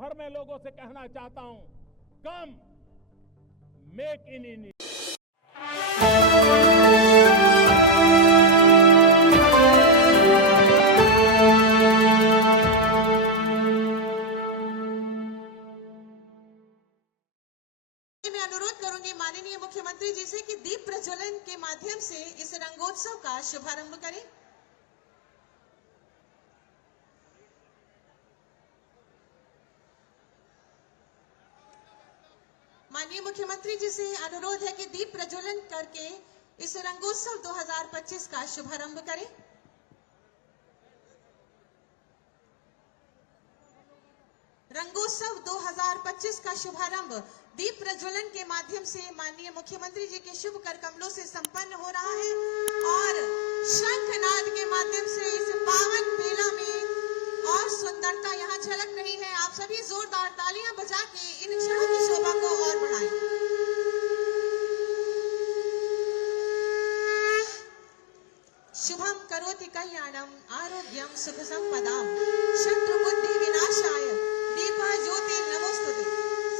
भर में लोगों से कहना चाहता हूं, कम मेक इन इंडिया। मैं अनुरोध करूंगी माननीय मुख्यमंत्री जी से कि दीप प्रज्वलन के माध्यम से इस रंगोत्सव का शुभारंभ करें। माननीय मुख्यमंत्री जी से अनुरोध है कि दीप प्रज्वलन करके इस रंगोत्सव 2025 का शुभारंभ करें। रंगोत्सव 2025 का शुभारंभ दीप प्रज्वलन के माध्यम से माननीय मुख्यमंत्री जी के शुभ कर कमलों से संपन्न हो रहा है और शंखनाद के माध्यम से इस पावन मेला में और सुंदरता यहाँ झलक रही है। आप सभी जोरदार तालियां बजा के इन क्षणों की शोभा को और बढ़ाएं। शुभम करोति कल्याणम आरोग्यम सुख संपदाम शत्रु बुद्धि विनाशाय दीपः ज्योति नमोस्तुते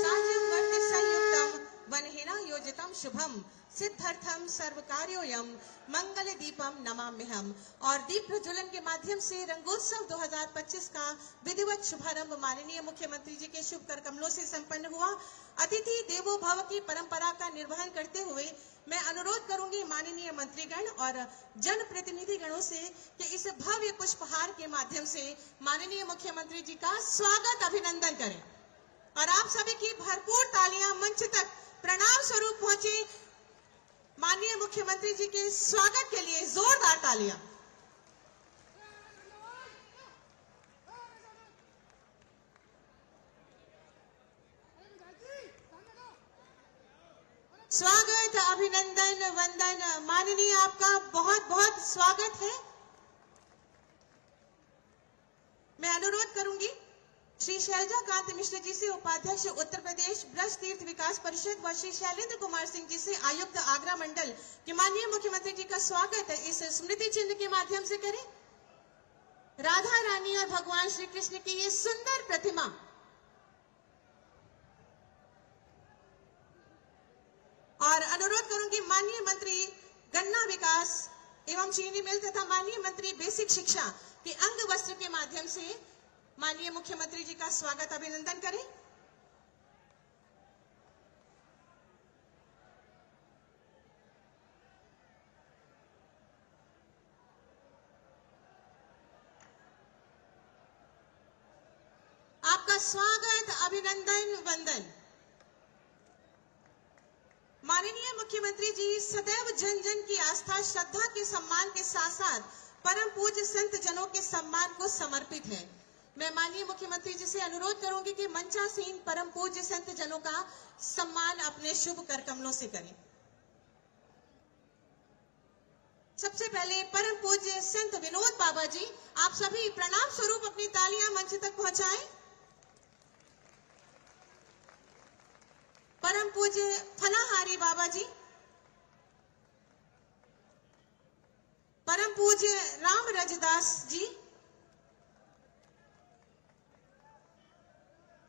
साजं वर्ति संयुक्तम वनहिना योजितम शुभम सिद्धर्थम सर्व कार्योयम मंगल दीपम नमाम्यहम। और दीप प्रज्वलन के माध्यम से रंगोत्सव 2025 का विधिवत शुभारंभ माननीय मुख्यमंत्री जी के शुभ कर कमलों से संपन्न हुआ। अतिथि देवो भव की परंपरा का निर्वहन करते हुए मैं अनुरोध करूंगी माननीय मंत्रीगण और जनप्रतिनिधि गणों से कि इस भव्य पुष्पहार के माध्यम से माननीय मुख्यमंत्री जी का स्वागत अभिनंदन करें और आप सभी की भरपूर तालियां मंच तक प्रणाम स्वरूप पहुंचे। माननीय मुख्यमंत्री जी के स्वागत के लिए जोरदार तालियां। स्वागत अभिनंदन वंदन माननीय आपका बहुत बहुत स्वागत है। मैं अनुरोध करूंगी श्री शैलजा कांत मिश्र जी से उपाध्यक्ष उत्तर प्रदेश ब्रज तीर्थ विकास परिषद व श्री शैलेंद्र कुमार सिंह जी से आयुक्त आगरा मंडल कि माननीय मुख्यमंत्री जी का स्वागत इस स्मृति चिन्ह के माध्यम से करें। राधा रानी और भगवान श्री कृष्ण की ये सुंदर प्रतिमा और अनुरोध करूंगी माननीय मंत्री गन्ना विकास एवं चीनी मिल तथा माननीय मंत्री बेसिक शिक्षा के अंग वस्त्र के माध्यम से माननीय मुख्यमंत्री जी का स्वागत अभिनंदन करें। आपका स्वागत अभिनंदन वंदन। माननीय मुख्यमंत्री जी सदैव जन जन की आस्था श्रद्धा के सम्मान के साथ साथ परम पूज्य संत जनों के सम्मान को समर्पित है। मैं माननीय मुख्यमंत्री जी से अनुरोध करूंगी कि मंचासीन परम पूज्य संत जनों का सम्मान अपने शुभ कर कमलों से करें। सबसे पहले परम पूज्य संत विनोद बाबा जी, आप सभी प्रणाम स्वरूप अपनी तालियां मंच तक पहुंचाएं। परम पूज्य फनाहारी बाबा जी, परम पूज्य राम रजदास जी,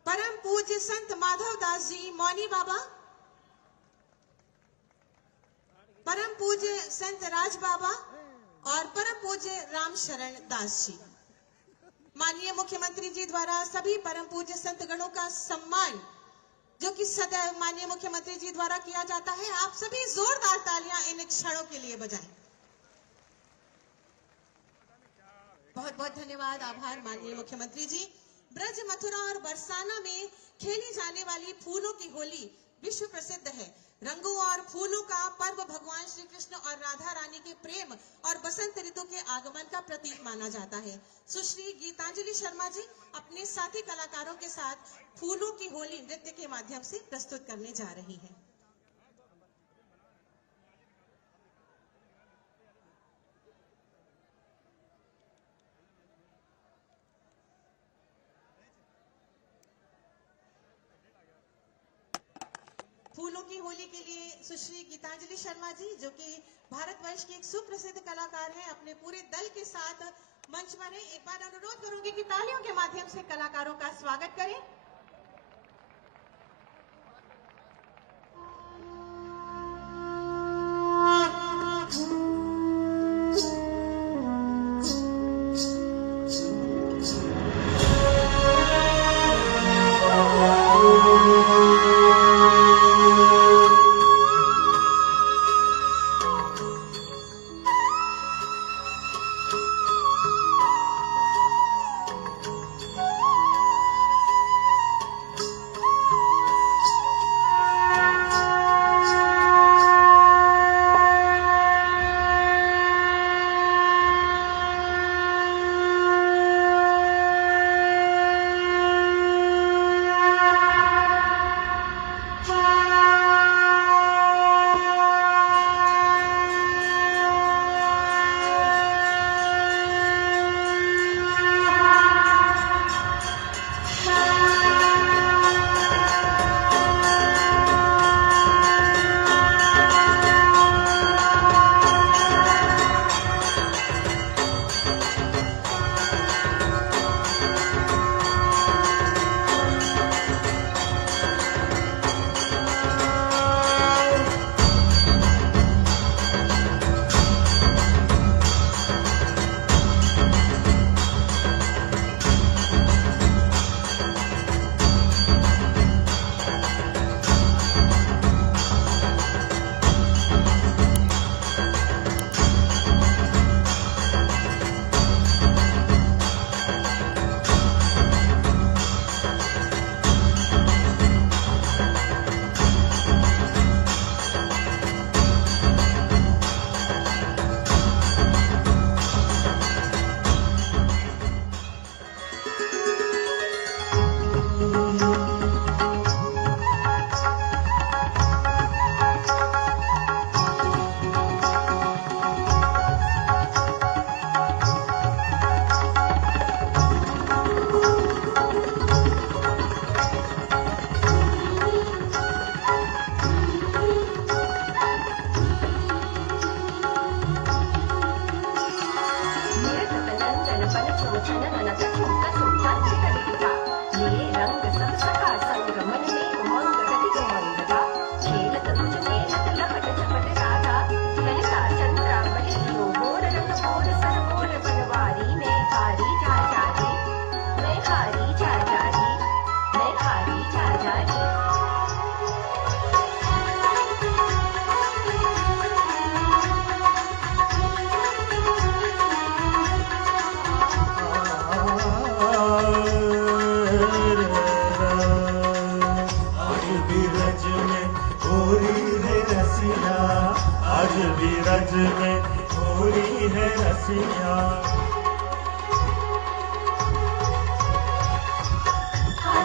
परम पूज्य संत माधव दास जी मौनी बाबा, परम पूज्य संत राज बाबा और परम पूज्य राम शरण दास जी। माननीय मुख्यमंत्री जी द्वारा सभी परम पूज्य संत गणों का सम्मान जो कि सदैव माननीय मुख्यमंत्री जी द्वारा किया जाता है, आप सभी जोरदार तालियां इन क्षणों के लिए बजाएं। बहुत बहुत धन्यवाद, आभार माननीय मुख्यमंत्री जी। ब्रज मथुरा और बरसाना में खेली जाने वाली फूलों की होली विश्व प्रसिद्ध है। रंगों और फूलों का पर्व भगवान श्री कृष्ण और राधा रानी के प्रेम और बसंत ऋतु के आगमन का प्रतीक माना जाता है। सुश्री गीतांजलि शर्मा जी अपने साथी कलाकारों के साथ फूलों की होली नृत्य के माध्यम से प्रस्तुत करने जा रही है। फूलों की होली के लिए सुश्री गीतांजलि शर्मा जी, जो कि भारतवर्ष की एक सुप्रसिद्ध कलाकार हैं, अपने पूरे दल के साथ मंच पर हैं। एक बार अनुरोध करूंगी कि तालियों के माध्यम से कलाकारों का स्वागत करें।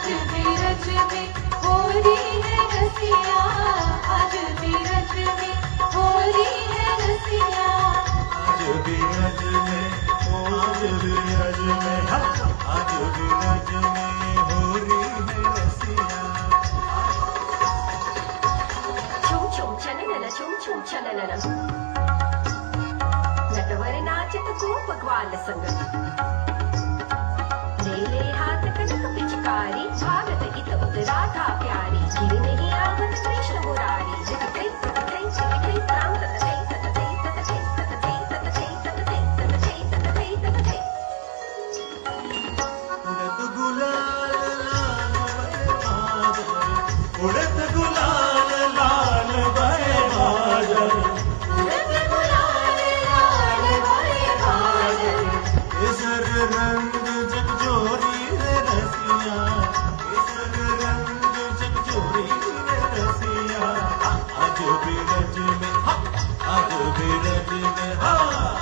आज भी रज में हो रही है रसिया, आज भी रज में हो रही है रसिया। आज भी रज में, आज भी रज में, आज भी रज में हो रही है रसिया। छुम छुम छननन छुम छुम छननन, नटवर नाचत गोप ग्वाल संग। ले ले हाथ कनक पिचकारी, भागत इत उत राधा प्यारी। गिर नहीं आवत कृष्ण मुरारी, जगतै तततै जगतै तां तततै तततै तततै तततै तततै तततै तततै तततै तततै। उड़त गुलाल लाल बादल, उड़त गुलाल लाल बादल, उड़त गुलाल लाल बादल। केसर रंग जगजोरी रे रसिया, केसर रंग जगजोरी रे रसिया। आज भी रज में, आज भी रज में,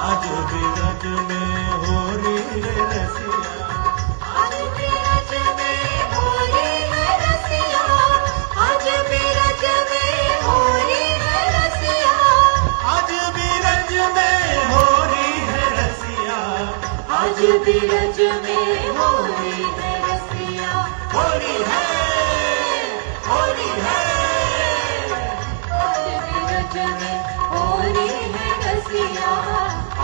आज भी रज में हो रही रे रसिया। आज भी रज में हो रही है रसिया, आज भी रज में हो रही है रसिया। आज भी रज में हो रही है रसिया, आज भी रज में हो रही है रसिया। होली है, होली है। आज भी रज में हो रही है रसिया,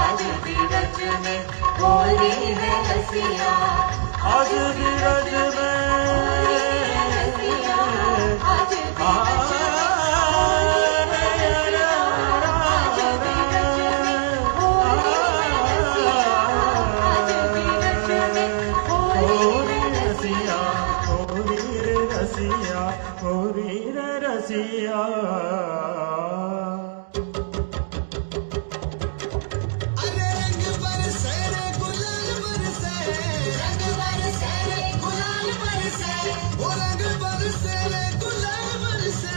आज भी रज में हो रही है रसिया। आज भी रज में, रसिया, आज भी रज में रसिया। अरे रंग बरसे रे गुलाल बरसे, रंग बरसे रे गुलाल बरसे, ओ रंग बरसे रे गुलाल बरसे,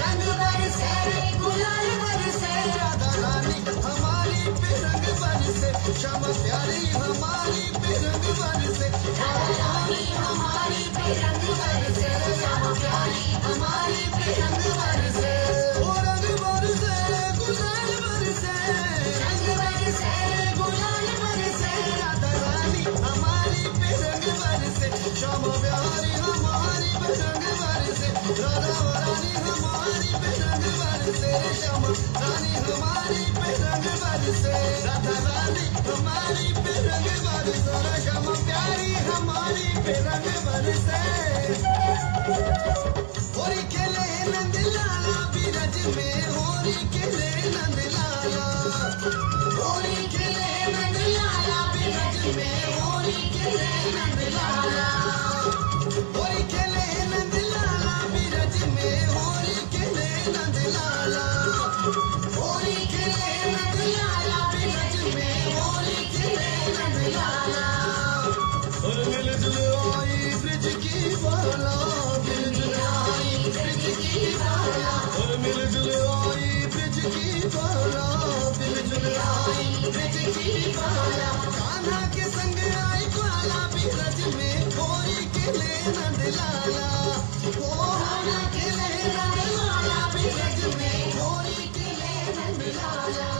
रंग बरसे रे गुलाल बरसे। राधा रानी हमारी पे रंग बरसे, श्यामा प्यारी हमारी पे रंग बरसे, राधा रानी हमारी पे रंग बरसे, श्यामा प्यारी हमारी पे रंग बरसे। ओ रंग बरसे गुलाल बरसे, रंग बरसे गुलाल बरसे। राधा रानी हमारी पे रंग बरसे, श्यामा प्यारी हमारी पे रंग बरसे, राधा रानी हमारी पे रंग बरसे, श्यामा रानी हमारी पे रंग बरसे। राधा रानी हमारी पे रंग बरसे, श्यामा प्यारी हमारी पे रंग बरसे। होरी खेले नंद लाला बिरज में, होरी खेले नंद लाला, होरी खेले नंद लाला बिरज में, होरी खेले नंद लाला, होरी खेले नंद लाला बिरज में, होरी खेले नंद लाला, होरी खेले नंद लाला बिरज में, होरी खेले नंद लाला। और मिलजुल आई ब्रिज की बाला, मिलजुल आई ब्रिज की बाला, और मिलजुल आई ब्रिज की बाला, मिलजुल आई ब्रिज की बाला। कान्हा के संग आई ग्वाला बिरज में, होरी खेले नंद लाला, ओ कान्हा खेले नंद लाला बिरज में, होरी खेले नंद लाला,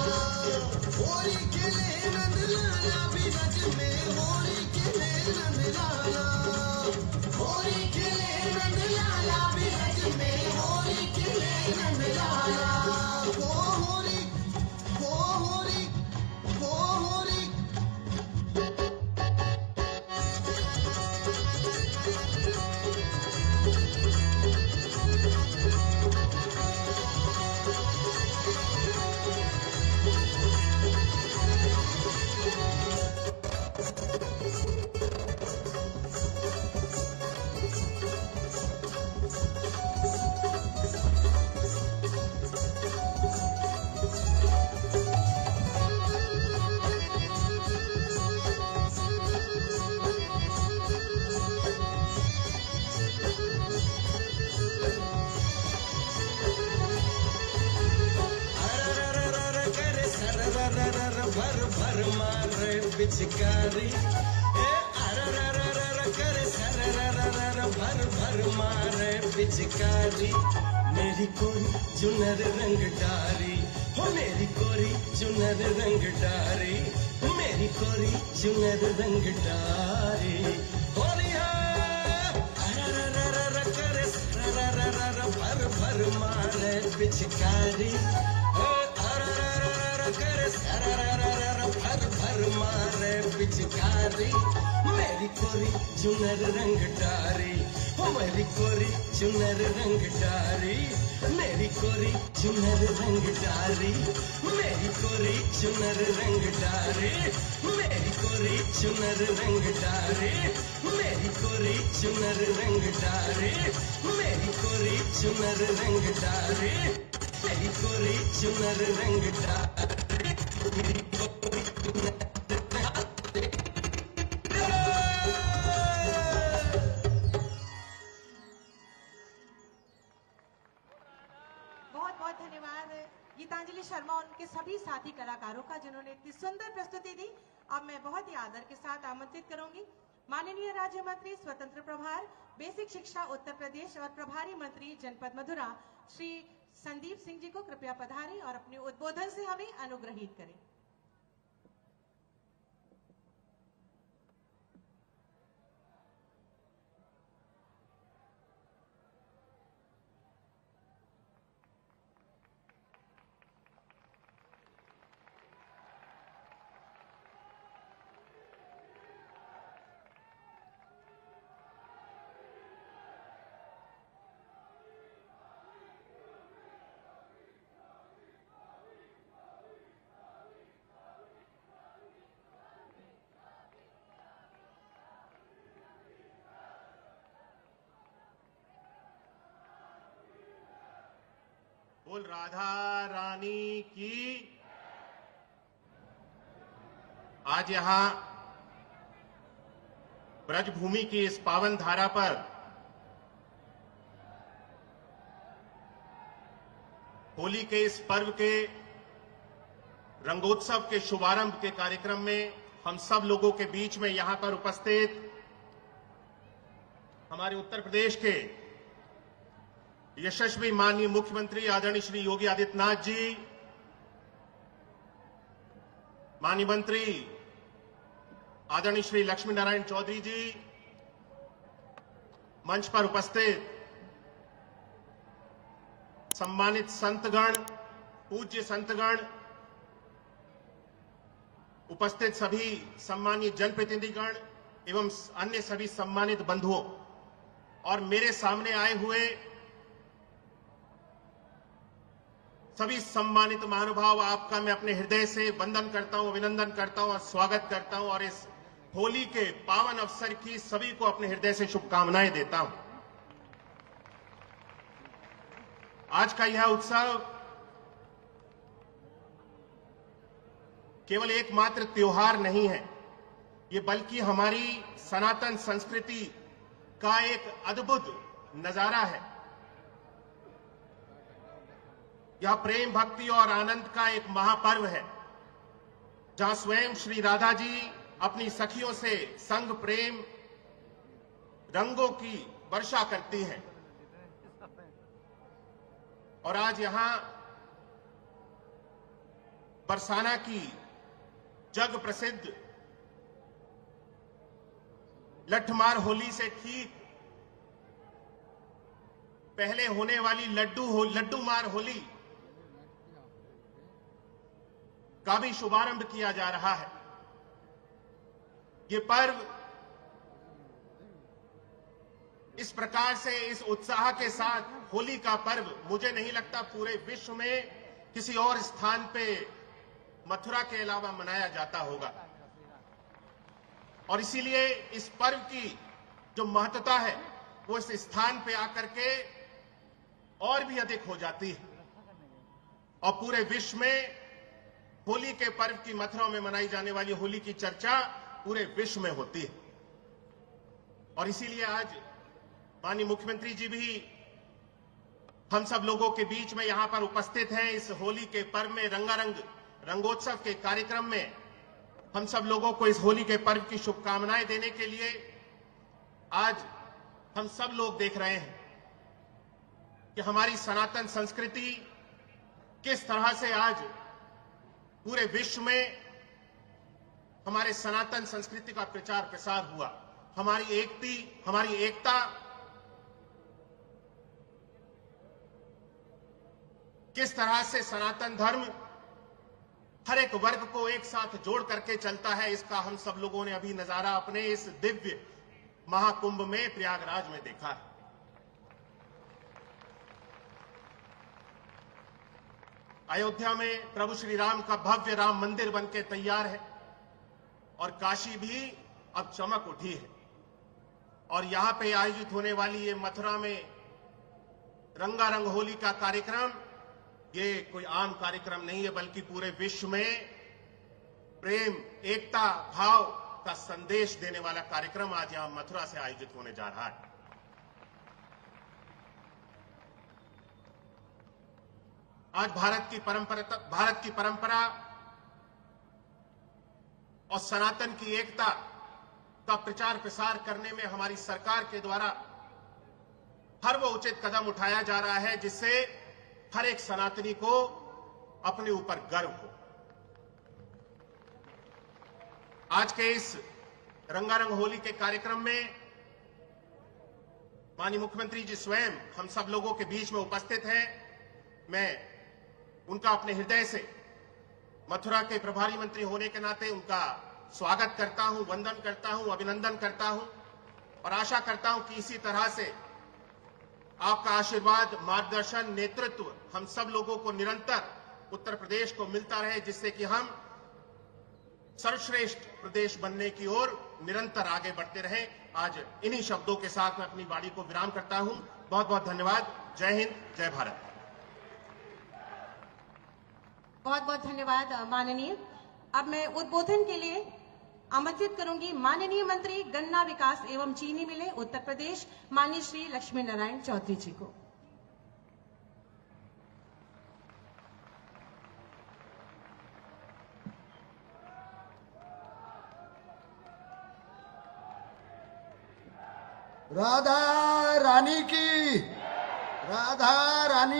होरी खेले नंद लाला बिरज में, होरी खेले नंद लाला, होरी खेले नंद लाला बिरज में, होरी खेले नंद लाला। ओ होरी, ओ होरी, ओ होरी। पिचकारी ए अर करे सर भर भर मारे पिचकारी मेरी कोरी चुनर रंग डारी हो मेरी कोरी चुनर रंग डारी मेरी कोरी चुनर रंग डारी होलिया करे भर भर मारे पिचकारी करे भर भर मारे पिचकारी मेरी कोरी चुनर रंग डारी हो मेरी कोरी चुनर रंग डारी मेरी कोरी चुनर रंग डारी मेरी कोरी चुनर रंग डारी मेरी कोरी चुनर रंग डारी मेरी कोरी चुनर रंग डारी मेरी कोरी चुनर रंग डारी मेरी कोरी चुनर रंग डारी मेरी कोरी चुनर गीतांजलि शर्मा और उनके सभी साथी कलाकारों का जिन्होंने इतनी सुंदर प्रस्तुति दी। अब मैं बहुत ही आदर के साथ आमंत्रित करूंगी माननीय राज्य मंत्री स्वतंत्र प्रभार बेसिक शिक्षा उत्तर प्रदेश और प्रभारी मंत्री जनपद मथुरा श्री संदीप सिंह जी को कृपया पधारें और अपने उद्बोधन से हमें अनुग्रहित करें। बोल राधा रानी की। आज यहां ब्रजभूमि की इस पावन धारा पर होली के इस पर्व के रंगोत्सव के शुभारंभ के कार्यक्रम में हम सब लोगों के बीच में यहां पर उपस्थित हमारे उत्तर प्रदेश के यशस्वी माननीय मुख्यमंत्री आदरणीय श्री योगी आदित्यनाथ जी, माननीय मंत्री आदरणीय श्री लक्ष्मी नारायण चौधरी जी, मंच पर उपस्थित सम्मानित संतगण, पूज्य संतगण, उपस्थित सभी सम्मानित जनप्रतिनिधिगण एवं अन्य सभी सम्मानित बंधुओं और मेरे सामने आए हुए सभी सम्मानित महानुभाव, आपका मैं अपने हृदय से वंदन करता हूं, अभिनंदन करता हूं और स्वागत करता हूं और इस होली के पावन अवसर की सभी को अपने हृदय से शुभकामनाएं देता हूं। आज का यह उत्सव केवल एकमात्र त्योहार नहीं है, ये बल्कि हमारी सनातन संस्कृति का एक अद्भुत नजारा है। यह प्रेम, भक्ति और आनंद का एक महापर्व है, जहां स्वयं श्री राधा जी अपनी सखियों से संग प्रेम रंगों की वर्षा करती हैं। और आज यहां बरसाना की जग प्रसिद्ध लठमार होली से ठीक पहले होने वाली लड्डू मार होली का भी शुभारंभ किया जा रहा है। ये पर्व इस प्रकार से, इस उत्साह के साथ होली का पर्व मुझे नहीं लगता पूरे विश्व में किसी और स्थान पे मथुरा के अलावा मनाया जाता होगा। और इसीलिए इस पर्व की जो महत्ता है वो इस स्थान पे आकर के और भी अधिक हो जाती है और पूरे विश्व में होली के पर्व की मथुरा में मनाई जाने वाली होली की चर्चा पूरे विश्व में होती है। और इसीलिए आज माननीय मुख्यमंत्री जी भी हम सब लोगों के बीच में यहां पर उपस्थित हैं। इस होली के पर्व में रंगोत्सव के कार्यक्रम में हम सब लोगों को इस होली के पर्व की शुभकामनाएं देने के लिए आज हम सब लोग देख रहे हैं कि हमारी सनातन संस्कृति किस तरह से आज पूरे विश्व में हमारे सनातन संस्कृति का प्रचार प्रसार हुआ। हमारी एकता किस तरह से सनातन धर्म हर एक वर्ग को एक साथ जोड़ करके चलता है, इसका हम सब लोगों ने अभी नजारा अपने इस दिव्य महाकुंभ में प्रयागराज में देखा है। अयोध्या में प्रभु श्री राम का भव्य राम मंदिर बनके तैयार है और काशी भी अब चमक उठी है। और यहां पे आयोजित होने वाली ये मथुरा में रंगारंग होली का कार्यक्रम, ये कोई आम कार्यक्रम नहीं है, बल्कि पूरे विश्व में प्रेम, एकता, भाव का संदेश देने वाला कार्यक्रम आज यहां मथुरा से आयोजित होने जा रहा है। आज भारत की परंपरा और सनातन की एकता का प्रचार प्रसार करने में हमारी सरकार के द्वारा हर वो उचित कदम उठाया जा रहा है जिससे हर एक सनातनी को अपने ऊपर गर्व हो। आज के इस रंगारंग होली के कार्यक्रम में माननीय मुख्यमंत्री जी स्वयं हम सब लोगों के बीच में उपस्थित हैं। मैं उनका अपने हृदय से मथुरा के प्रभारी मंत्री होने के नाते उनका स्वागत करता हूं, वंदन करता हूं, अभिनंदन करता हूं और आशा करता हूं कि इसी तरह से आपका आशीर्वाद, मार्गदर्शन, नेतृत्व हम सब लोगों को निरंतर उत्तर प्रदेश को मिलता रहे, जिससे कि हम सर्वश्रेष्ठ प्रदेश बनने की ओर निरंतर आगे बढ़ते रहें। आज इन्हीं शब्दों के साथ मैं अपनी वाणी को विराम करता हूं। बहुत बहुत धन्यवाद। जय हिंद, जय भारत। बहुत बहुत धन्यवाद माननीय। अब मैं उद्बोधन के लिए आमंत्रित करूंगी माननीय मंत्री गन्ना विकास एवं चीनी मिलें उत्तर प्रदेश माननीय श्री लक्ष्मी नारायण चौधरी जी को। राधा रानी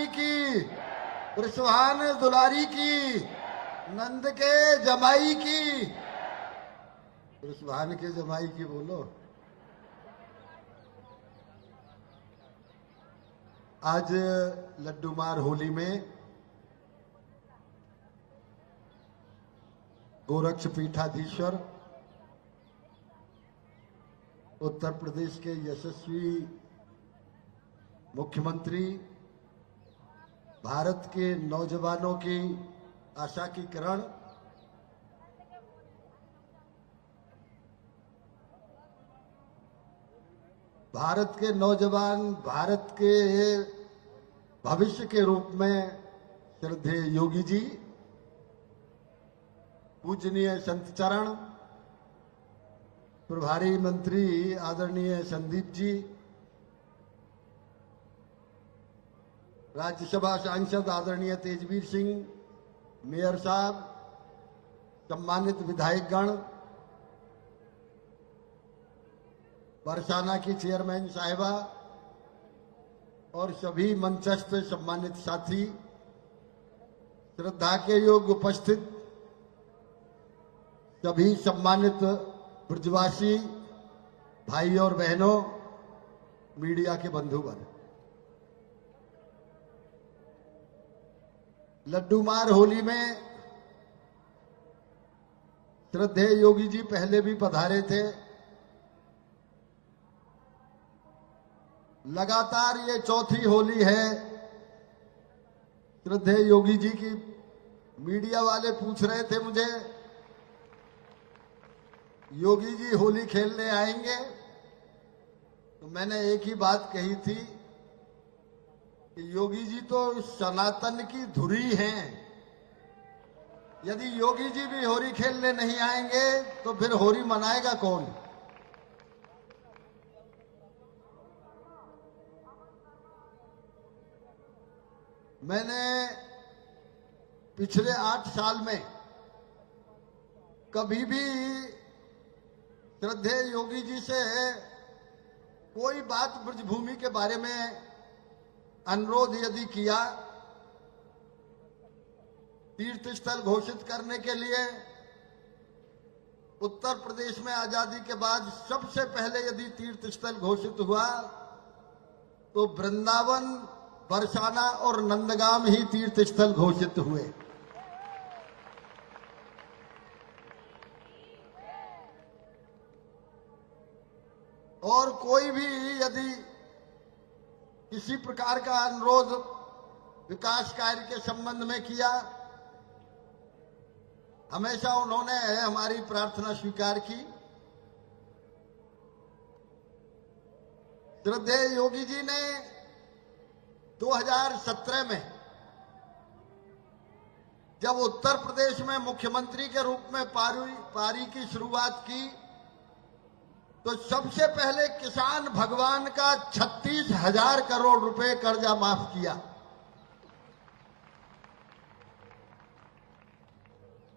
की वृषभान दुलारी की, नंद के जमाई की, वृषभान के जमाई की बोलो। आज लड्डूमार होली में गोरक्ष पीठाधीश्वर उत्तर प्रदेश के यशस्वी मुख्यमंत्री, भारत के नौजवानों की आशा की किरण, भारत के नौजवान, भारत के भविष्य के रूप में श्रद्धेय योगी जी, पूजनीय संत चरण, प्रभारी मंत्री आदरणीय संदीप जी, राज्यसभा सांसद आदरणीय तेजवीर सिंह, मेयर साहब, सम्मानित विधायकगण, बरसाना की चेयरमैन साहिबा और सभी मंचस्थ सम्मानित साथी, श्रद्धा के योग्य उपस्थित सभी सम्मानित ब्रजवासी भाई और बहनों, मीडिया के बंधुगण, लड्डूमार होली में श्रद्धेय योगी जी पहले भी पधारे थे। लगातार ये चौथी होली है श्रद्धेय योगी जी की। मीडिया वाले पूछ रहे थे मुझे, योगी जी होली खेलने आएंगे? तो मैंने एक ही बात कही थी कि योगी जी तो सनातन की धुरी हैं। यदि योगी जी भी होली खेलने नहीं आएंगे तो फिर होली मनाएगा कौन? मैंने पिछले 8 साल में कभी भी श्रद्धेय योगी जी से कोई बात ब्रजभूमि के बारे में अनुरोध यदि किया तीर्थ स्थल घोषित करने के लिए, उत्तर प्रदेश में आजादी के बाद सबसे पहले यदि तीर्थ स्थल घोषित हुआ तो वृंदावन, बरसाना और नंदगाम ही तीर्थ स्थल घोषित हुए। और कोई भी यदि किसी प्रकार का अनुरोध विकास कार्य के संबंध में किया, हमेशा उन्होंने हमारी प्रार्थना स्वीकार की। श्रद्धेय योगी जी ने 2017 में जब उत्तर प्रदेश में मुख्यमंत्री के रूप में पारी की शुरुआत की तो सबसे पहले किसान भगवान का 36,000 करोड़ रुपए कर्जा माफ किया।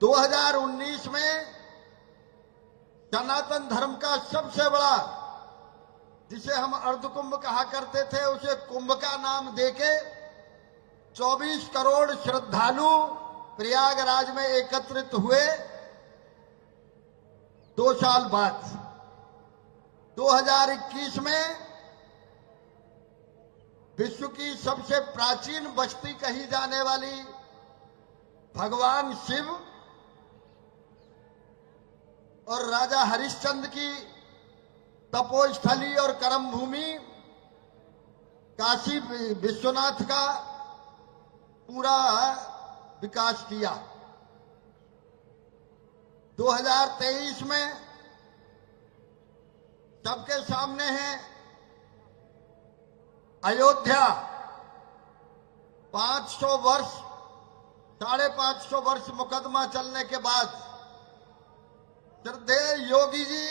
2019 में सनातन धर्म का सबसे बड़ा, जिसे हम अर्धकुंभ कहा करते थे, उसे कुंभ का नाम देके 24 करोड़ श्रद्धालु प्रयागराज में एकत्रित हुए। 2 साल बाद 2021 में विश्व की सबसे प्राचीन बस्ती कही जाने वाली भगवान शिव और राजा हरिश्चंद्र की तपोस्थली और कर्म भूमि काशी विश्वनाथ का पूरा विकास किया। 2023 में सबके सामने है अयोध्या। 500 वर्ष, 550 वर्ष मुकदमा चलने के बाद श्रद्धेय योगी जी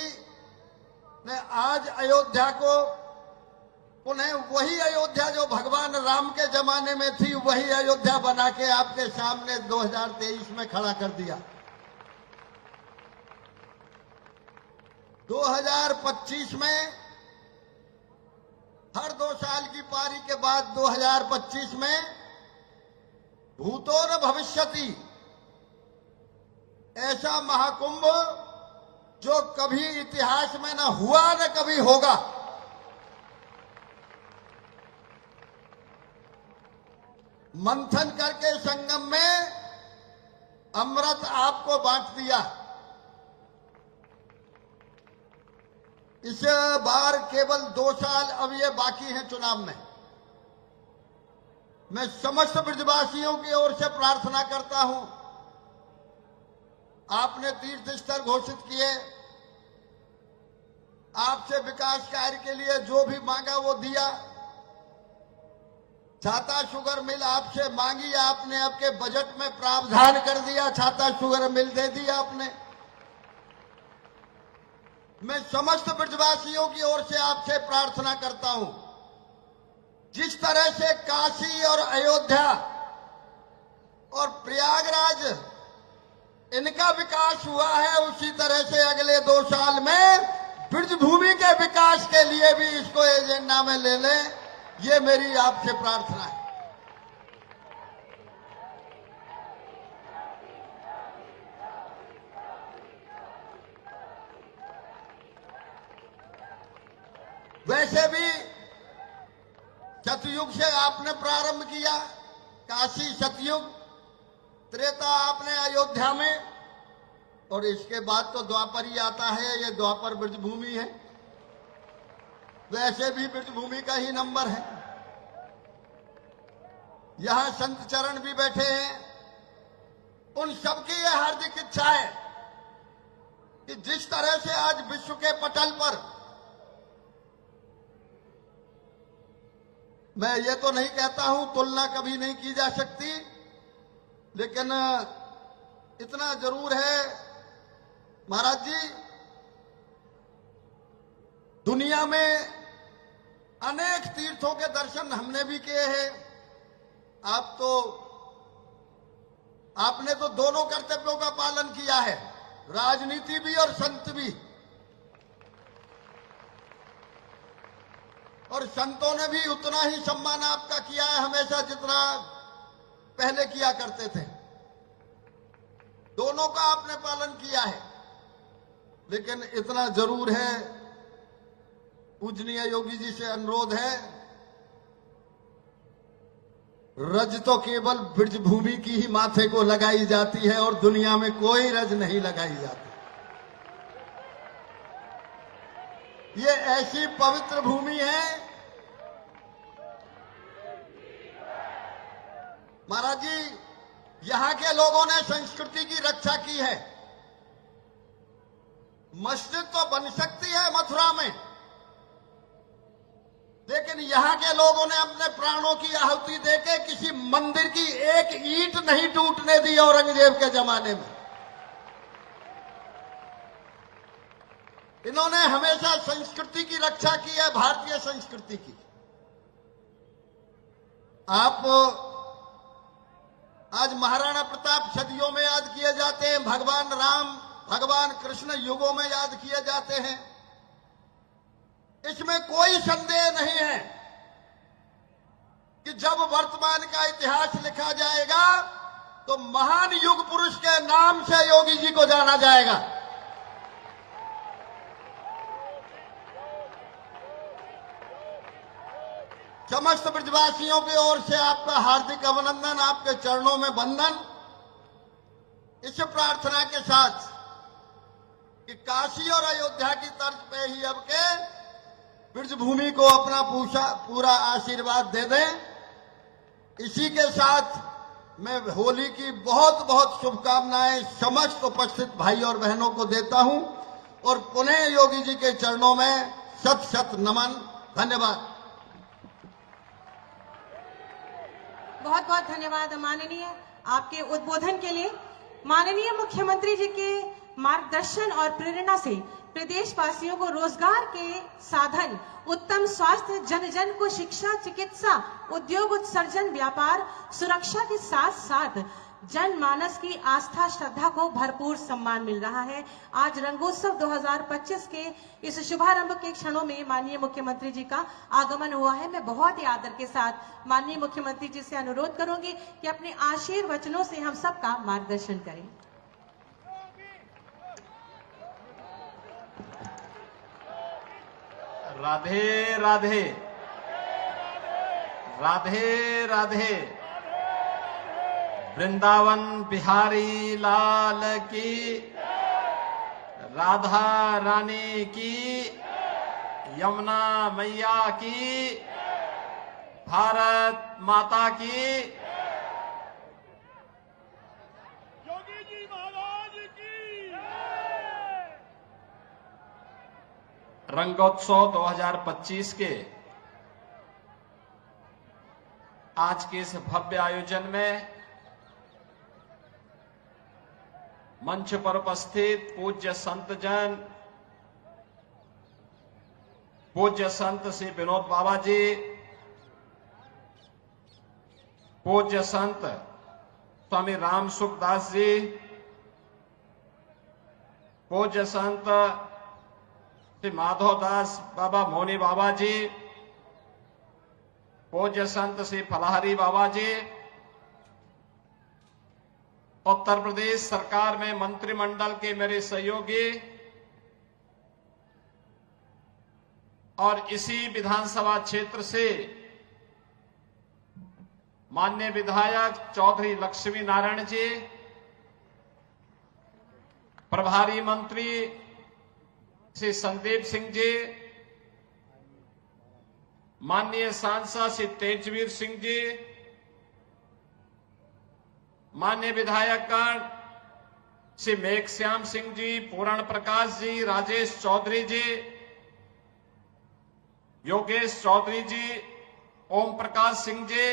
ने आज अयोध्या को पुनः वही अयोध्या जो भगवान राम के जमाने में थी, वही अयोध्या बना के आपके सामने 2023 में खड़ा कर दिया। 2025 में हर 2 साल की पारी के बाद 2025 में भूतो न भविष्यति, ऐसा महाकुंभ जो कभी इतिहास में न हुआ न कभी होगा। मंथन करके संगम में अमृत आपको बांट दिया। इस बार केवल 2 साल अब ये बाकी हैं चुनाव में। मैं समस्त ब्रजवासियों की ओर से प्रार्थना करता हूं, आपने तीर्थ स्थल घोषित किए, आपसे विकास कार्य के लिए जो भी मांगा वो दिया। छाता शुगर मिल आपसे मांगी, आपने आपके बजट में प्रावधान कर दिया, छाता शुगर मिल दे दिया आपने। मैं समस्त ब्रजवासियों की ओर से आपसे प्रार्थना करता हूं, जिस तरह से काशी और अयोध्या और प्रयागराज इनका विकास हुआ है, उसी तरह से अगले 2 साल में ब्रजभूमि के विकास के लिए भी इसको एजेंडा में ले लें, ये मेरी आपसे प्रार्थना है। वैसे भी सतयुग से आपने प्रारंभ किया, काशी सतयुग, त्रेता आपने अयोध्या में, और इसके बाद तो द्वापर ही आता है। ये द्वापर ब्रजभूमि है, वैसे भी ब्रजभूमि का ही नंबर है। यहां संत चरण भी बैठे हैं, उन सबकी यह हार्दिक इच्छा है कि जिस तरह से आज विश्व के पटल पर, मैं ये तो नहीं कहता हूं तुलना कभी नहीं की जा सकती, लेकिन इतना जरूर है महाराज जी, दुनिया में अनेक तीर्थों के दर्शन हमने भी किए हैं। आपने तो दोनों कर्तव्यों का पालन किया है, राजनीति भी और संत भी। और संतों ने भी उतना ही सम्मान आपका किया है हमेशा जितना पहले किया करते थे। दोनों का आपने पालन किया है। लेकिन इतना जरूर है, पूजनीय योगी जी से अनुरोध है, रज तो केवल ब्रज भूमि की ही माथे को लगाई जाती है और दुनिया में कोई रज नहीं लगाई जाती। ये ऐसी पवित्र भूमि है। महाराज जी, यहां के लोगों ने संस्कृति की रक्षा की है। मस्जिद तो बन सकती है मथुरा में, लेकिन यहां के लोगों ने अपने प्राणों की आहुति देके किसी मंदिर की एक ईंट नहीं टूटने दी औरंगजेब के जमाने में। इन्होंने हमेशा संस्कृति की रक्षा की है, भारतीय संस्कृति की। आप आज महाराणा प्रताप सदियों में याद किए जाते हैं, भगवान राम, भगवान कृष्ण युगों में याद किए जाते हैं। इसमें कोई संदेह नहीं है कि जब वर्तमान का इतिहास लिखा जाएगा तो महान युग पुरुष के नाम से योगी जी को जाना जाएगा। समस्त ब्रजवासियों की ओर से आपका हार्दिक अभिनंदन, आपके चरणों में वंदन। इस प्रार्थना के साथ कि काशी और अयोध्या की तर्ज पे ही अब के ब्रजभूमि को अपना पूरा आशीर्वाद दे दें। इसी के साथ मैं होली की बहुत बहुत शुभकामनाएं समस्त उपस्थित भाई और बहनों को देता हूं और पुनः योगी जी के चरणों में शत शत नमन। धन्यवाद। बहुत बहुत धन्यवाद माननीय, आपके उद्बोधन के लिए। माननीय मुख्यमंत्री जी के मार्गदर्शन और प्रेरणा से प्रदेशवासियों को रोजगार के साधन, उत्तम स्वास्थ्य, जन जन को शिक्षा, चिकित्सा, उद्योग, उत्सर्जन, व्यापार, सुरक्षा के साथ साथ जनमानस की आस्था, श्रद्धा को भरपूर सम्मान मिल रहा है। आज रंगोत्सव 2025 के इस शुभारंभ के क्षणों में माननीय मुख्यमंत्री जी का आगमन हुआ है। मैं बहुत ही आदर के साथ माननीय मुख्यमंत्री जी से अनुरोध करूंगी कि अपने आशीर्वचनों से हम सबका मार्गदर्शन करें। राधे राधे, राधे राधे। वृंदावन बिहारी लाल की, राधा रानी की, यमुना मैया की, भारत माता की। योगी जी महाराज की। रंगोत्सव 2025 के आज के इस भव्य आयोजन में मंच पर उपस्थित पूज्य संत जन, पूज्य संत श्री विनोद बाबा जी, पूज्य संत स्वामी राम सुखदास जी, पूज्य संत श्री माधवदास बाबा मोनी बाबा जी, पूज्य संत श्री फलाहरी बाबा जी, उत्तर प्रदेश सरकार में मंत्रिमंडल के मेरे सहयोगी और इसी विधानसभा क्षेत्र से माननीय विधायक चौधरी लक्ष्मी नारायण जी, प्रभारी मंत्री श्री संदीप सिंह जी, माननीय सांसद श्री तेजवीर सिंह जी, माननीय विधायकगण श्री मेघश्याम सिंह जी, पूर्ण प्रकाश जी, राजेश चौधरी जी, योगेश चौधरी जी, ओम प्रकाश सिंह जी,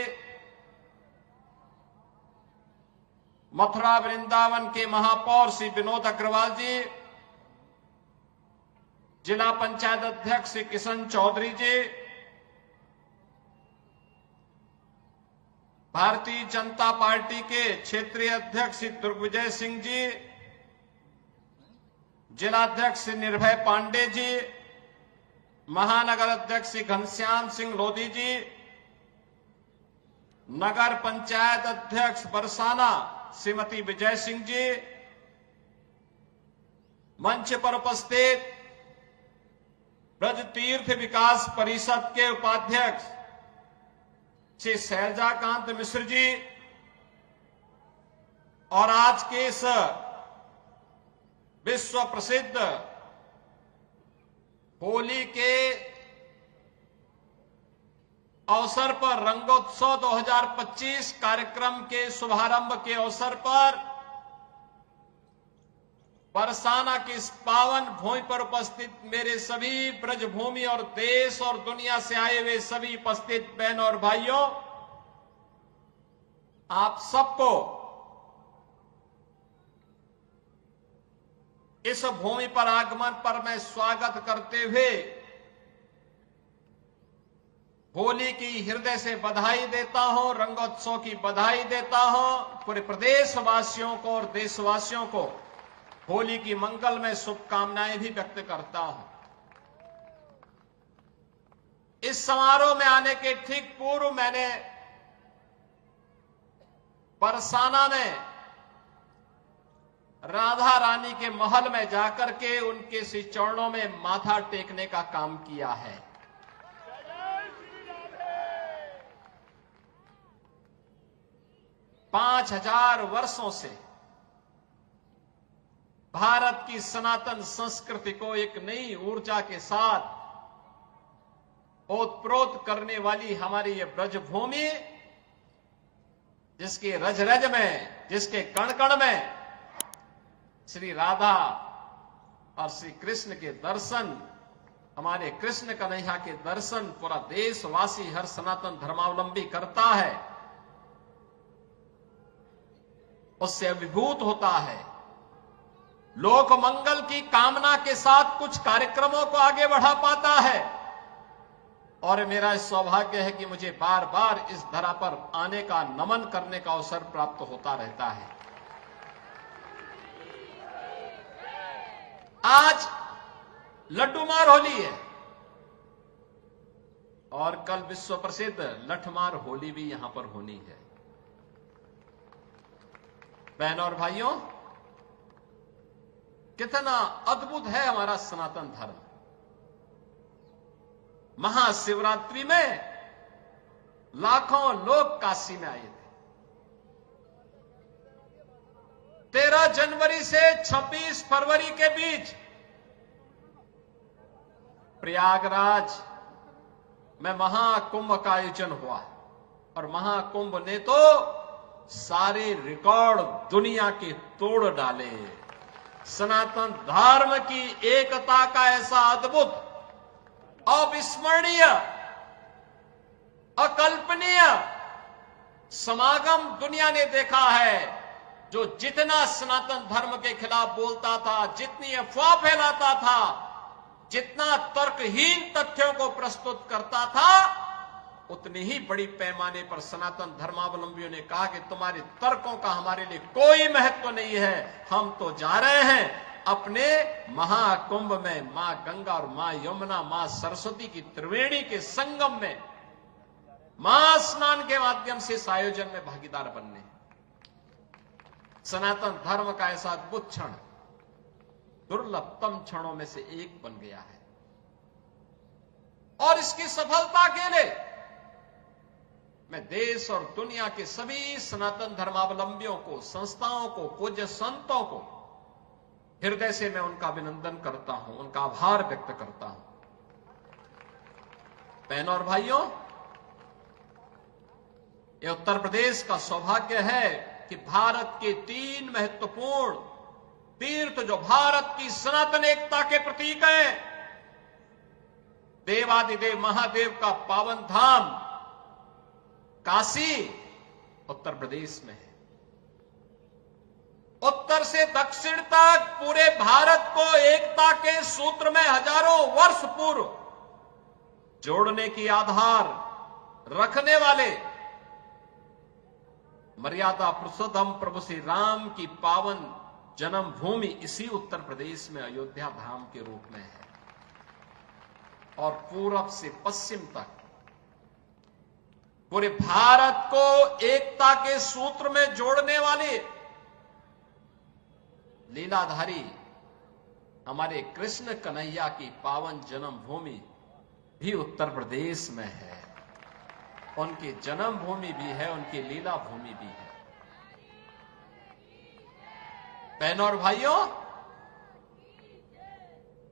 मथुरा वृंदावन के महापौर श्री विनोद अग्रवाल जी, जिला पंचायत अध्यक्ष श्री किशन चौधरी जी, भारतीय जनता पार्टी के क्षेत्रीय अध्यक्ष श्री दुर्गविजय सिंह जी, जिला अध्यक्ष श्री निर्भय पांडे जी, महानगर अध्यक्ष श्री घनश्याम सिंह लोधी जी, नगर पंचायत अध्यक्ष बरसाना श्रीमती विजय सिंह जी, मंच पर उपस्थित ब्रज तीर्थ विकास परिषद के उपाध्यक्ष श्री शैलजाकांत मिश्र जी और आज के इस विश्व प्रसिद्ध होली के अवसर पर रंगोत्सव 2025 कार्यक्रम के शुभारंभ के अवसर पर बरसाना की इस पावन भूमि पर उपस्थित मेरे सभी ब्रजभूमि और देश और दुनिया से आए हुए सभी उपस्थित बहनों और भाइयों, आप सबको इस भूमि पर आगमन पर मैं स्वागत करते हुए होली की हृदय से बधाई देता हूं, रंगोत्सव की बधाई देता हूं। पूरे प्रदेशवासियों को और देशवासियों को होली की मंगलमय शुभकामनाएं भी व्यक्त करता हूं। इस समारोह में आने के ठीक पूर्व मैंने बरसाना में राधा रानी के महल में जाकर के उनके श्री चरणों में माथा टेकने का काम किया है। 5000 वर्षों से भारत की सनातन संस्कृति को एक नई ऊर्जा के साथ ओतप्रोत करने वाली हमारी ये ब्रजभूमि, जिसके रज रज में, जिसके कण कण में श्री राधा और श्री कृष्ण के दर्शन, हमारे कृष्ण कन्हैया के दर्शन पूरा देशवासी, हर सनातन धर्मावलंबी करता है, उससे अभिभूत होता है। लोक मंगल की कामना के साथ कुछ कार्यक्रमों को आगे बढ़ा पाता है। और मेरा सौभाग्य है कि मुझे बार बार इस धरा पर आने का, नमन करने का अवसर प्राप्त होता रहता है। आज लड्डूमार होली है और कल विश्व प्रसिद्ध लठमार होली भी यहां पर होनी है। बहनों और भाइयों, कितना अद्भुत है हमारा सनातन धर्म। महाशिवरात्रि में लाखों लोग काशी में आए थे। 13 जनवरी से 26 फरवरी के बीच प्रयागराज में महाकुंभ का आयोजन हुआ और महाकुंभ ने तो सारे रिकॉर्ड दुनिया के तोड़ डाले। सनातन धर्म की एकता का ऐसा अद्भुत, अविस्मरणीय, अकल्पनीय समागम दुनिया ने देखा है। जो जितना सनातन धर्म के खिलाफ बोलता था, जितनी अफवाह फैलाता था, जितना तर्कहीन तथ्यों को प्रस्तुत करता था, उतनी ही बड़ी पैमाने पर सनातन धर्मावलंबियों ने कहा कि तुम्हारे तर्कों का हमारे लिए कोई महत्व नहीं है, हम तो जा रहे हैं अपने महाकुंभ में मां गंगा और मां यमुना, मां सरस्वती की त्रिवेणी के संगम में महास्नान के माध्यम से इस आयोजन में भागीदार बनने। सनातन धर्म का ऐसा अद्भुत क्षण दुर्लभतम क्षणों में से एक बन गया है और इसकी सफलता के लिए मैं देश और दुनिया के सभी सनातन धर्मावलंबियों को, संस्थाओं को, पूज्य संतों को हृदय से मैं उनका अभिनंदन करता हूं, उनका आभार व्यक्त करता हूं। बहनों और भाइयों, यह उत्तर प्रदेश का सौभाग्य है कि भारत के 3 महत्वपूर्ण तीर्थ जो भारत की सनातन एकता के प्रतीक हैं, देवादिदेव महादेव का पावन धाम काशी उत्तर प्रदेश में है। उत्तर से दक्षिण तक पूरे भारत को एकता के सूत्र में हजारों वर्ष पूर्व जोड़ने की आधार रखने वाले मर्यादा पुरुषोत्तम प्रभु श्री राम की पावन जन्मभूमि इसी उत्तर प्रदेश में अयोध्या धाम के रूप में है। और पूरब से पश्चिम तक पूरे भारत को एकता के सूत्र में जोड़ने वाले लीलाधारी हमारे कृष्ण कन्हैया की पावन जन्मभूमि भी उत्तर प्रदेश में है। उनकी जन्मभूमि भी है, उनकी लीला भूमि भी है। बहनों और भाइयों,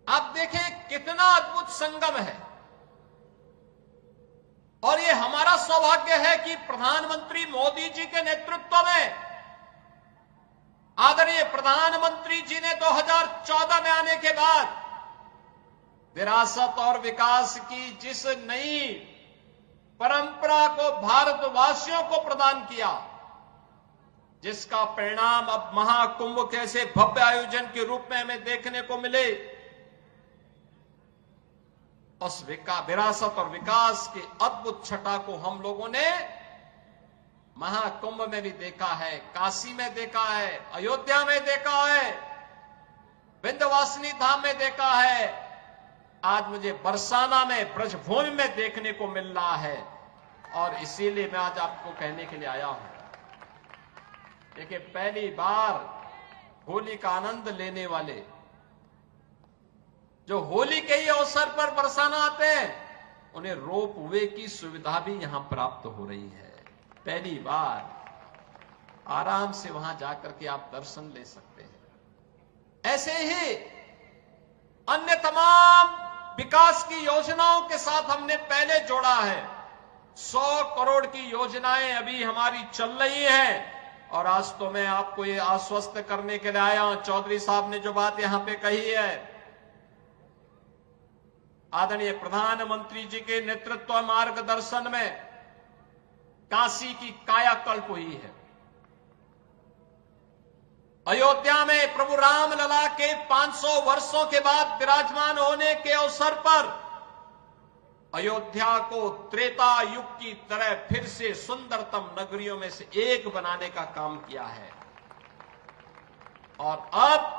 आप देखें कितना अद्भुत संगम है। और ये हमारा सौभाग्य है कि प्रधानमंत्री मोदी जी के नेतृत्व में आदरणीय प्रधानमंत्री जी ने 2014 में आने के बाद विरासत और विकास की जिस नई परंपरा को भारतवासियों को प्रदान किया, जिसका परिणाम अब महाकुंभ कैसे भव्य आयोजन के रूप में हमें देखने को मिले, उस विरासत और विकास के अद्भुत छटा को हम लोगों ने महाकुंभ में भी देखा है, काशी में देखा है, अयोध्या में देखा है, विंध्यवासिनी धाम में देखा है, आज मुझे बरसाना में ब्रजभूमि में देखने को मिल रहा है। और इसीलिए मैं आज आपको कहने के लिए आया हूं। देखिए, पहली बार होली का आनंद लेने वाले जो होली के ही अवसर पर बरसाना आते हैं, उन्हें रोप वे की सुविधा भी यहां प्राप्त हो रही है। पहली बार आराम से वहां जाकर के आप दर्शन ले सकते हैं। ऐसे ही अन्य तमाम विकास की योजनाओं के साथ हमने पहले जोड़ा है। 100 करोड़ की योजनाएं अभी हमारी चल रही हैं। और आज तो मैं आपको ये आश्वस्त करने के लिए आया हूं, चौधरी साहब ने जो बात यहां पे कही है, आदरणीय प्रधानमंत्री जी के नेतृत्व मार्गदर्शन में काशी की कायाकल्प हुई है। अयोध्या में प्रभु रामलला के 500 वर्षों के बाद विराजमान होने के अवसर पर अयोध्या को त्रेता युग की तरह फिर से सुंदरतम नगरियों में से एक बनाने का काम किया है। और अब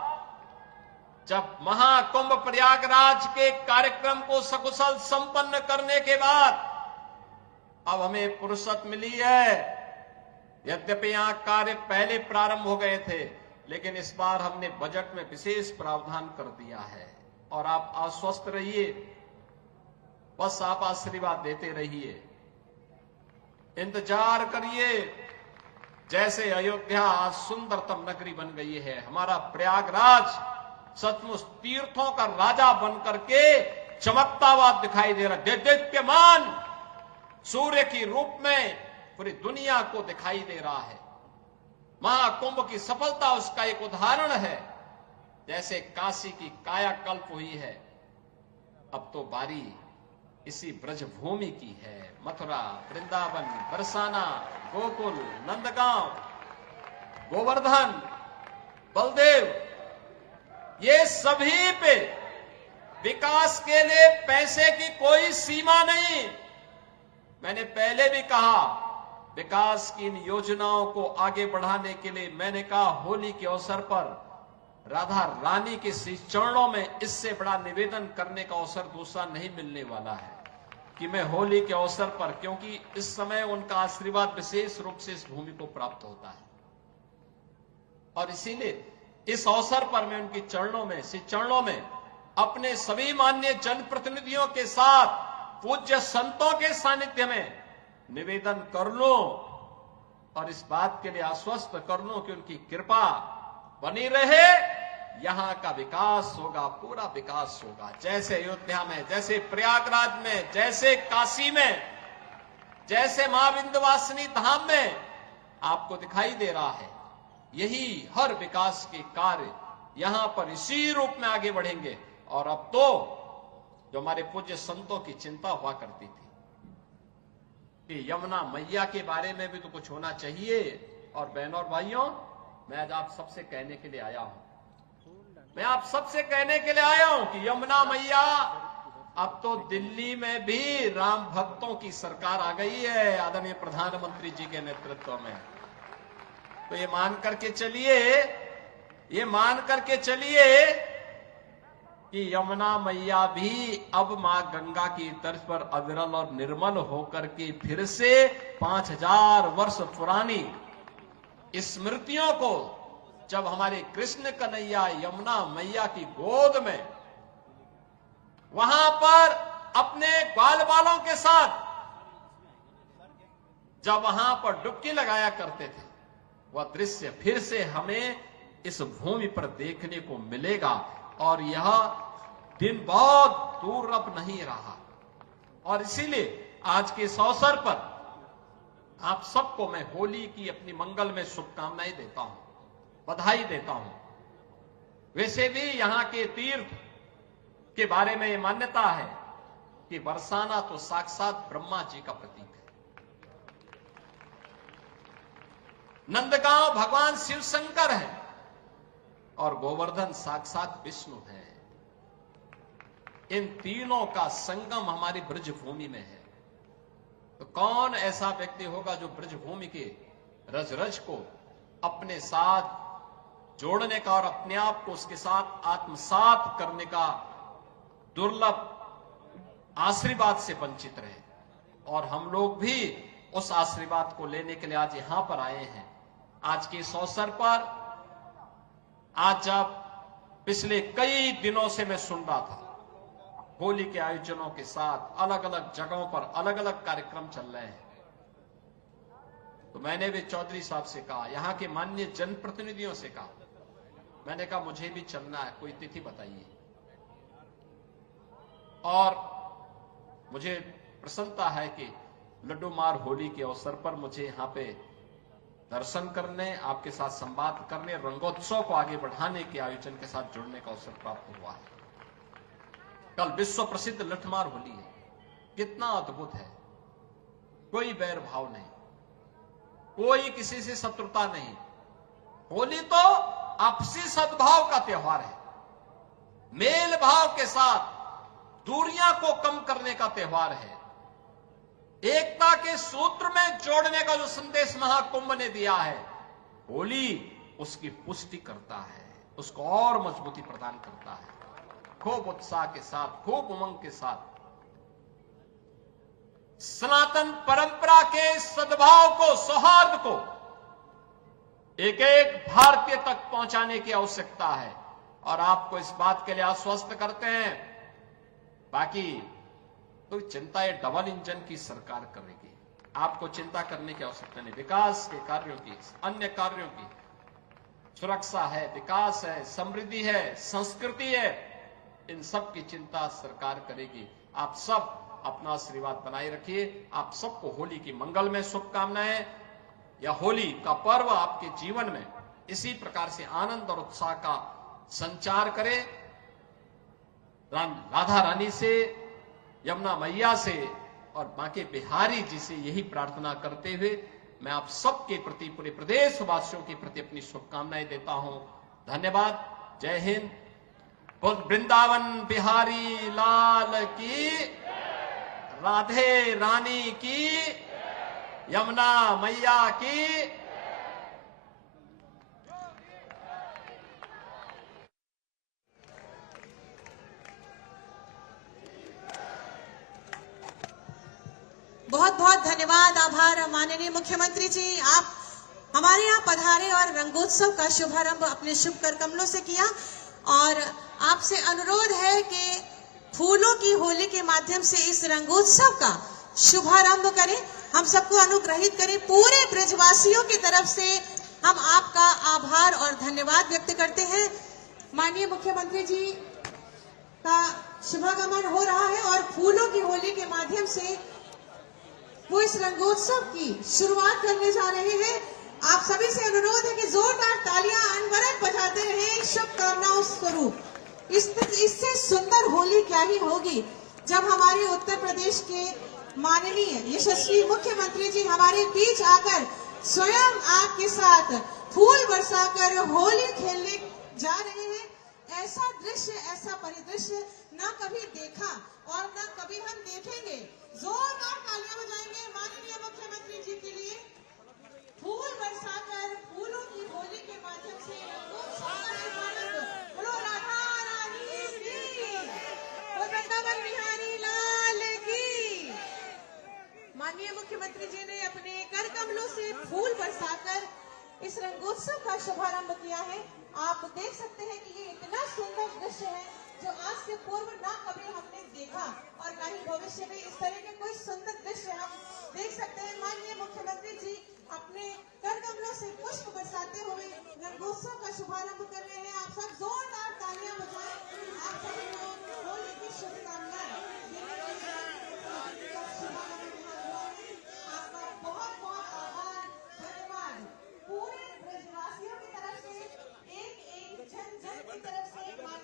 जब महाकुंभ प्रयागराज के कार्यक्रम को सकुशल संपन्न करने के बाद अब हमें फुर्सत मिली है। यद्यपि यहां कार्य पहले प्रारंभ हो गए थे, लेकिन इस बार हमने बजट में विशेष प्रावधान कर दिया है। और आप आश्वस्त रहिए, बस आप आशीर्वाद देते रहिए, इंतजार करिए। जैसे अयोध्या आज सुंदरतम नगरी बन गई है, हमारा प्रयागराज सचमुच तीर्थों का राजा बनकर के चमकता हुआ दिखाई दे रहा है। दीप्यमान सूर्य की रूप में पूरी दुनिया को दिखाई दे रहा है। महाकुंभ की सफलता उसका एक उदाहरण है। जैसे काशी की कायाकल्प हुई है, अब तो बारी इसी ब्रजभूमि की है। मथुरा, वृंदावन, बरसाना, गोकुल, नंदगांव, गोवर्धन, बलदेव, ये सभी पे विकास के लिए पैसे की कोई सीमा नहीं। मैंने पहले भी कहा, विकास की इन योजनाओं को आगे बढ़ाने के लिए मैंने कहा, होली के अवसर पर राधा रानी के श्री चरणों में इससे बड़ा निवेदन करने का अवसर दूसरा नहीं मिलने वाला है कि मैं होली के अवसर पर, क्योंकि इस समय उनका आशीर्वाद विशेष रूप से इस भूमि को प्राप्त होता है। और इसीलिए इस अवसर पर मैं उनके चरणों में, श्री चरणों में अपने सभी माननीय जनप्रतिनिधियों के साथ पूज्य संतों के सानिध्य में निवेदन कर लूं और इस बात के लिए आश्वस्त कर लूं कि उनकी कृपा बनी रहे। यहां का विकास होगा, पूरा विकास होगा। जैसे अयोध्या में, जैसे प्रयागराज में, जैसे काशी में, जैसे मां विंध्यवासिनी धाम में आपको दिखाई दे रहा है, यही हर विकास के कार्य यहां पर इसी रूप में आगे बढ़ेंगे। और अब तो जो हमारे पूज्य संतों की चिंता हुआ करती थी कि यमुना मैया के बारे में भी तो कुछ होना चाहिए। और बहनों और भाइयों, मैं आज आप सबसे कहने के लिए आया हूं, मैं आप सबसे कहने के लिए आया हूं कि यमुना मैया, अब तो दिल्ली में भी राम भक्तों की सरकार आ गई है आदरणीय प्रधानमंत्री जी के नेतृत्व में। तो ये मान करके चलिए कि यमुना मैया भी अब मां गंगा की तर्ज पर अविरल और निर्मल होकर के फिर से 5000 वर्ष पुरानी स्मृतियों को जब हमारे कृष्ण कन्हैया यमुना मैया की गोद में वहां पर अपने ग्वाल बालों के साथ जब वहां पर डुबकी लगाया करते थे, वह दृश्य फिर से हमें इस भूमि पर देखने को मिलेगा। और यह दिन बहुत दूर अब नहीं रहा। और इसीलिए आज के इस अवसर पर आप सबको मैं होली की अपनी मंगल में शुभकामनाएं देता हूं, बधाई देता हूं। वैसे भी यहां के तीर्थ के बारे में यह मान्यता है कि बरसाना तो साक्षात ब्रह्मा जी का प्रतीक है। नंदगांव भगवान शिव शंकर है और गोवर्धन साक्षात विष्णु है। इन तीनों का संगम हमारी ब्रज भूमि में है। तो कौन ऐसा व्यक्ति होगा जो ब्रज भूमि के रज रज को अपने साथ जोड़ने का और अपने आप को उसके साथ आत्मसात करने का दुर्लभ आशीर्वाद से वंचित रहे। और हम लोग भी उस आशीर्वाद को लेने के लिए आज यहां पर आए हैं। आज के इस अवसर पर, आज जब पिछले कई दिनों से मैं सुन रहा था होली के आयोजनों के साथ अलग अलग जगहों पर अलग अलग कार्यक्रम चल रहे हैं, तो मैंने भी चौधरी साहब से कहा, यहां के माननीय जनप्रतिनिधियों से कहा, मैंने कहा मुझे भी चलना है, कोई तिथि बताइए। और मुझे प्रसन्नता है कि लड्डू मार होली के अवसर पर मुझे यहां पे दर्शन करने, आपके साथ संवाद करने, रंगोत्सव को आगे बढ़ाने के आयोजन के साथ जुड़ने का अवसर प्राप्त हुआ है। कल विश्व प्रसिद्ध लठमार होली है, कितना अद्भुत है। कोई बैर भाव नहीं, कोई किसी से शत्रुता नहीं। होली तो आपसी सद्भाव का त्योहार है, मेल भाव के साथ दूरियां को कम करने का त्योहार है, एकता के सूत्र में जोड़ने का जो संदेश महाकुंभ ने दिया है, होली उसकी पुष्टि करता है, उसको और मजबूती प्रदान करता है। खूब उत्साह के साथ, खूब उमंग के साथ सनातन परंपरा के सद्भाव को, सौहार्द को एक एक भारतीय तक पहुंचाने की आवश्यकता है। और आपको इस बात के लिए आश्वस्त करते हैं, बाकी तो चिंता ये डबल इंजन की सरकार करेगी, आपको चिंता करने की आवश्यकता नहीं। विकास के कार्यों की, अन्य कार्यों की, सुरक्षा है, विकास है, समृद्धि है, संस्कृति है, इन सब की चिंता सरकार करेगी। आप सब अपना आशीर्वाद बनाए रखिए। आप सबको होली की मंगल में शुभकामनाएं। यह होली का पर्व आपके जीवन में इसी प्रकार से आनंद और उत्साह का संचार करे। राधा रानी से, यमुना मैया से और बांके बिहारी जी से यही प्रार्थना करते हुए मैं आप सबके प्रति, पूरे प्रदेश वासियों के प्रति अपनी शुभकामनाएं देता हूं। धन्यवाद। जय हिंद। वृंदावन बिहारी लाल की, राधे रानी की, यमुना मैया की। बहुत बहुत धन्यवाद, आभार माननीय मुख्यमंत्री जी। आप हमारे यहाँ पधारे और रंगोत्सव का शुभारंभ अपने शुभ कर कमलों से किया। और आपसे अनुरोध है कि फूलों की होली के माध्यम से इस रंगोत्सव का शुभारंभ करें, हम सबको अनुग्रहित करें। पूरे ब्रजवासियों की तरफ से हम आपका आभार और धन्यवाद व्यक्त करते हैं। माननीय मुख्यमंत्री जी का शुभागमन हो रहा है और फूलों की होली के माध्यम से वो इस रंगोत्सव की शुरुआत करने जा रहे हैं। आप सभी से अनुरोध है कि जोरदार तालियां अनवरत बजाते रहें शुभकामनाओं स्वरूप। इससे सुंदर होली क्या ही होगी जब हमारे उत्तर प्रदेश के माननीय यशस्वी मुख्यमंत्री जी हमारे बीच आकर स्वयं आपके साथ फूल बरसाकर होली खेलने जा रहे हैं। ऐसा दृश्य, ऐसा परिदृश्य ना कभी देखा और ना कभी हम देखेंगे। जोरदार तालियां बजाएंगे माननीय मुख्यमंत्री जी के लिए। फूल बरसाकर फूलों की होली के माध्यम से रंगोत्सव का शुभारंभ। बोलो राधा रानी की। मुख्यमंत्री जी ने अपने कर कमलों से फूल बरसाकर इस रंगोत्सव का शुभारंभ किया है। आप देख सकते हैं कि ये इतना सुंदर दृश्य है जो आज से पूर्व ना कभी हमने देखा और ना ही भविष्य में इस तरह के कोई सुंदर दृश्य हम देख सकते हैं। माननीय मुख्यमंत्री जी अपने कर कमलों से पुष्प बरसाते हुए रंगोत्सव का शुभारंभ कर रहे हैं। आप सब जोरदार तालियां बजा